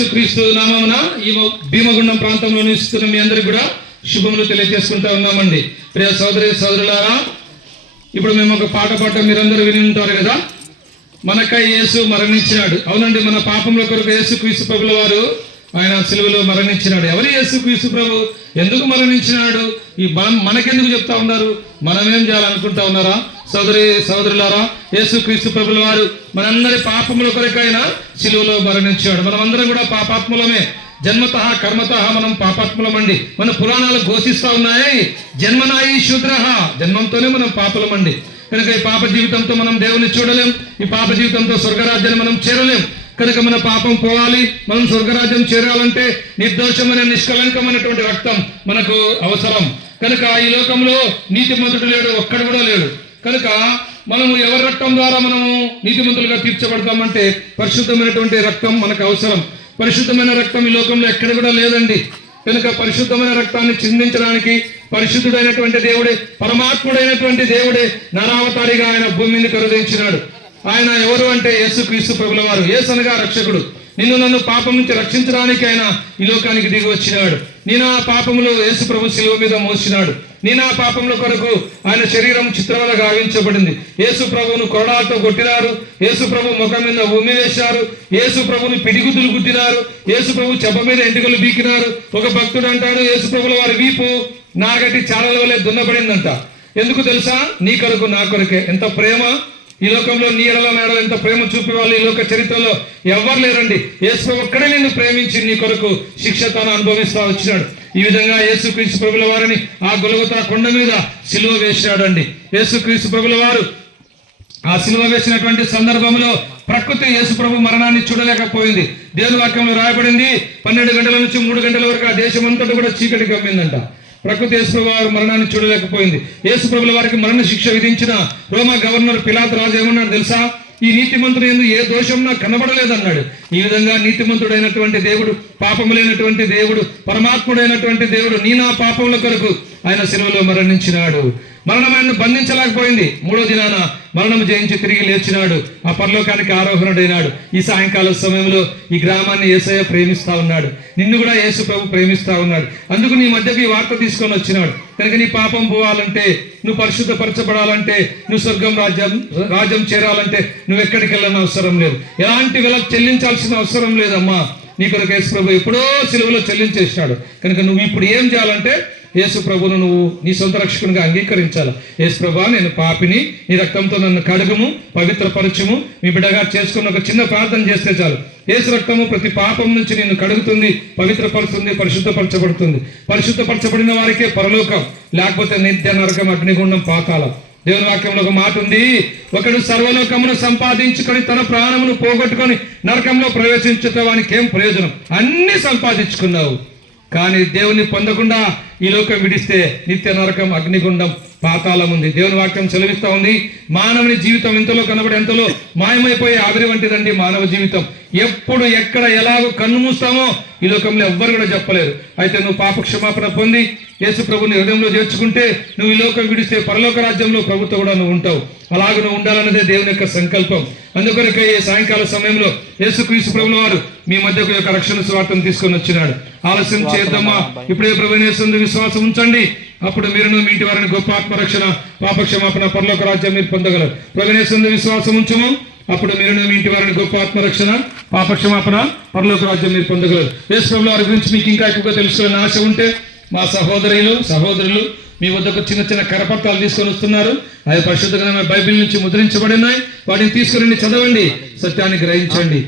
యేసుక్రీస్తు నామమున ఈ భీమగుండం ప్రాంతంలో నివసిస్తున్న మీ అందరికి కూడా శుభములు తెలియజేసుకుంటా ఉన్నామండి. ప్రియ సోదరి సోదరులారా, ఇప్పుడు మేము ఒక పాట పాడటం మీరందరూ విని ఉంటారు కదా. మనకై యేసు మరణించినాడు. అవునండి, మన పాపముల కొరకు యేసుక్రీస్తు ప్రభుల వారు ఆయన సిలువలో మరణించినాడు. ఎవరు యేసుక్రీస్తు ప్రభు? ఎందుకు మరణించినాడు? ఈ మనకెందుకు చెప్తా ఉన్నారు? మనమేం చేయాలనుకుంటా ఉన్నారా? సోదరులారా, యేసుక్రీస్తు ప్రభుల వారు మనందరి పాపముల కొరకైనా సిలువలో మరణించాడు. మనమందరం కూడా పాపాత్ములమే. జన్మత కర్మత మనం పాపాత్ములమండి. మన పురాణాలు ఘోషిస్తా ఉన్నాయి, జన్మనాయి శూద్ర, జన్మంతోనే మనం పాపలమండి. కనుక ఈ పాప జీవితంతో మనం దేవుని చూడలేం. ఈ పాప జీవితంతో స్వర్గరాజ్యాన్ని మనం చేరలేం. కనుక మన పాపం పోవాలి, మనం స్వర్గరాజ్యం చేరాలంటే నిర్దోషమైన నిష్కలంకమైనటువంటి రక్తం మనకు అవసరం. కనుక ఈ లోకంలో నీతిమంతుడు లేడు, ఒక్కడు కూడా లేడు. కనుక మనము ఎవరి రక్తం ద్వారా మనము నీతిమంతులుగా తీర్చబడతామంటే పరిశుద్ధమైనటువంటి రక్తం మనకు అవసరం. పరిశుద్ధమైన రక్తం ఈ లోకంలో ఎక్కడ కూడా లేదండి. కనుక పరిశుద్ధమైన రక్తాన్ని చిందించడానికి పరిశుద్ధుడైనటువంటి దేవుడే, పరమాత్ముడైనటువంటి దేవుడే నరావతారిగా ఆయన భూమి మీద కరుదించినాడు. ఆయన ఎవరు అంటే యేసుక్రీస్తు ప్రభుల వారు. యేసు అనగా రక్షకుడు. నిన్ను నన్ను పాపం నుంచి రక్షించడానికి ఆయన ఈ లోకానికి దిగి వచ్చినాడు. నేను ఆ పాపములు యేసు ప్రభు శిలువ మీద మోసినాడు. నేను ఆ పాపముల కొరకు ఆయన శరీరం చిత్రవద గావించబడింది. యేసు ప్రభువును కొరడాలతో కొట్టినారు. యేసు ప్రభు ముఖం మీద ఉమ్మి వేశారు. యేసు ప్రభుని పిడిగుద్దులు గుద్దినారు. యేసు ప్రభు చెంప మీద ఎంటుకలు బీకినారు. ఒక భక్తుడు అంటాడు, యేసు ప్రభుల వారి వీపు నాగటి చాలల వలె దున్నబడిందంట. ఎందుకు తెలుసా? నీ కొరకు నా కొరకే. ఎంత ప్రేమ! ఈ లోకంలో నీ ఎడల మేడలు ఎంత ప్రేమ చూపే వాళ్ళు ఈ లోక చరిత్రలో ఎవ్వరు లేరండి. యేసు ఒక్కడే నిన్ను ప్రేమించి నీ కొరకు శిక్ష తాను అనుభవిస్తా వచ్చినాడు. ఈ విధంగా యేసుక్రీస్తు ప్రభుల వారిని ఆ గొలగొతా కొండ మీద సిలువ వేసినాడండి. యేసుక్రీస్తు ప్రభుల వారు ఆ సిలువ వేసినటువంటి సందర్భంలో ప్రకృతి యేసు ప్రభు మరణాన్ని చూడలేకపోయింది. దేవుని వాక్యంలో రాయబడింది, 12 గంటల నుంచి 3 గంటల వరకు ఆ దేశం అంతటా కూడా చీకటి కమ్మిందంట. ప్రకృతి యేసు ప్రభు వారు మరణాన్ని చూడలేకపోయింది. యేసు ప్రభుల వారికి మరణ శిక్ష విధించిన రోమా గవర్నర్ పిలాతు రాజు ఏమన్నాడు తెలుసా? ఈ నీతిమంతుడు ఎందు ఏ దోషం నాకు కనబడలేదన్నాడు. ఈ విధంగా నీతిమంతుడైనటువంటి దేవుడు, పాపములైనటువంటి దేవుడు, పరమాత్ముడైనటువంటి దేవుడు నీ నా పాపముల కొరకు ఆయన సిలువలో మరణించినాడు. మరణం ఆయన్ను బంధించలేకపోయింది. 3వ దినాన మరణం జయించి తిరిగి లేచినాడు. ఆ పరలోకానికి ఆరోహణుడైనాడు. ఈ సాయంకాల సమయంలో ఈ గ్రామాన్ని యేసయ్య ప్రేమిస్తా ఉన్నాడు. నిన్ను కూడా యేసు ప్రభు ప్రేమిస్తా ఉన్నాడు. అందుకు నీ మధ్యకి ఈ వార్త తీసుకొని వచ్చినాడు. కనుక నీ పాపం పోవాలంటే, నువ్వు పరిశుద్ధపరచబడాలంటే, నువ్వు స్వర్గం రాజ్యం చేరాలంటే నువ్వు ఎక్కడికి వెళ్ళని అవసరం లేదు. ఎలాంటి వెల చెల్లించాల్సిన అవసరం లేదమ్మా. నీ కొరకు యేసు ప్రభు ఎప్పుడో సిలువలో చెల్లించేసినాడు. కనుక నువ్వు ఇప్పుడు ఏం చేయాలంటే యేసు ప్రభువును నువ్వు నీ సొంత రక్షకునిగా అంగీకరించాలి. యేసు ప్రభువా, నేను పాపిని, నీ రక్తంతో నన్ను కడుగుము, పవిత్రపరచుము. మీ బిడ్డగా చేసుకున్న ఒక చిన్న ప్రార్థన చేస్తే చాలు. యేసు రక్తము ప్రతి పాపం నుంచి నిన్ను కడుగుతుంది, పవిత్రపరుస్తుంది, పరిశుద్ధపరచబడుతుంది. పరిశుద్ధపరచబడిన వారికే పరలోకం, లేకపోతే నిత్య నరకం, అగ్నిగుండం, పాతాళం. దేవుని వాక్యంలో ఒక మాట ఉంది, ఒకడు సర్వలోకమును సంపాదించుకొని తన ప్రాణమును పోగొట్టుకొని నరకంలో ప్రవేశించటం వానికి ఏం ప్రయోజనం? అన్ని సంపాదించుకున్నావు, కానీ దేవుని పొందకుండా ఈ లోకం విడిస్తే నిత్య నరకం, అగ్నిగుండం, పాతాళం ఉంది. దేవుని వాక్యం సెలవిస్తా ఉంది, మానవుని జీవితం ఎంతలో కనబడి ఎంతలో మాయమైపోయే ఆవిరి వంటిదండి మానవ జీవితం. ఎప్పుడు ఎక్కడ ఎలాగో కన్ను మూస్తామో ఈ లోకంలో ఎవ్వరు కూడా చెప్పలేరు. అయితే నువ్వు పాప క్షమాపణ పొంది యేసు ప్రభుని హృదయంలో చేర్చుకుంటే నువ్వు ఈ లోకం విడిస్తే పరలోక రాజ్యంలో ప్రభుతో కూడా నువ్వు ఉంటావు. అలాగ నువ్వు ఉండాలన్నదే దేవుని యొక్క సంకల్పం. అందుకొరకే ఈ సాయంకాల సమయంలో యేసుక్రీస్తు ప్రభుల వారు మీ మధ్యకు యొక్క రక్షణ స్వార్థం తీసుకొని వచ్చినాడు. ఆలస్యం చేద్దామా? ఇప్పుడే ప్రభుని యేసు విశ్వాసం ఉంచండి. అప్పుడు మీరును మీ ఇంటి వారిని గొప్ప ఆత్మరక్షణ, పాపక్షమాపణ, పరలోక రాజ్యం మీరు పొందగలరు. ప్రభుని యేసు విశ్వాసం ఉంచము. అప్పుడు మీరును మీ ఇంటి వారిని గొప్ప ఆత్మరక్షణ, పాపక్షమాపణ, పరలోక రాజ్యం మీరు పొందగలరు. యేసు ప్రభుల వారి గురించి మీకు ఇంకా ఎక్కువగా తెలుసుకోవాలని ఆశ ఉంటే మా సహోదరులు మీ వద్దకు చిన్న చిన్న కరపత్రాలు తీసుకొని వస్తున్నారు. అది పరిశుద్ధ గ్రంథమైన బైబిల్ నుంచి ముద్రించబడినాయి. వాటిని తీసుకుని చదవండి, సత్యాన్ని గ్రహించండి.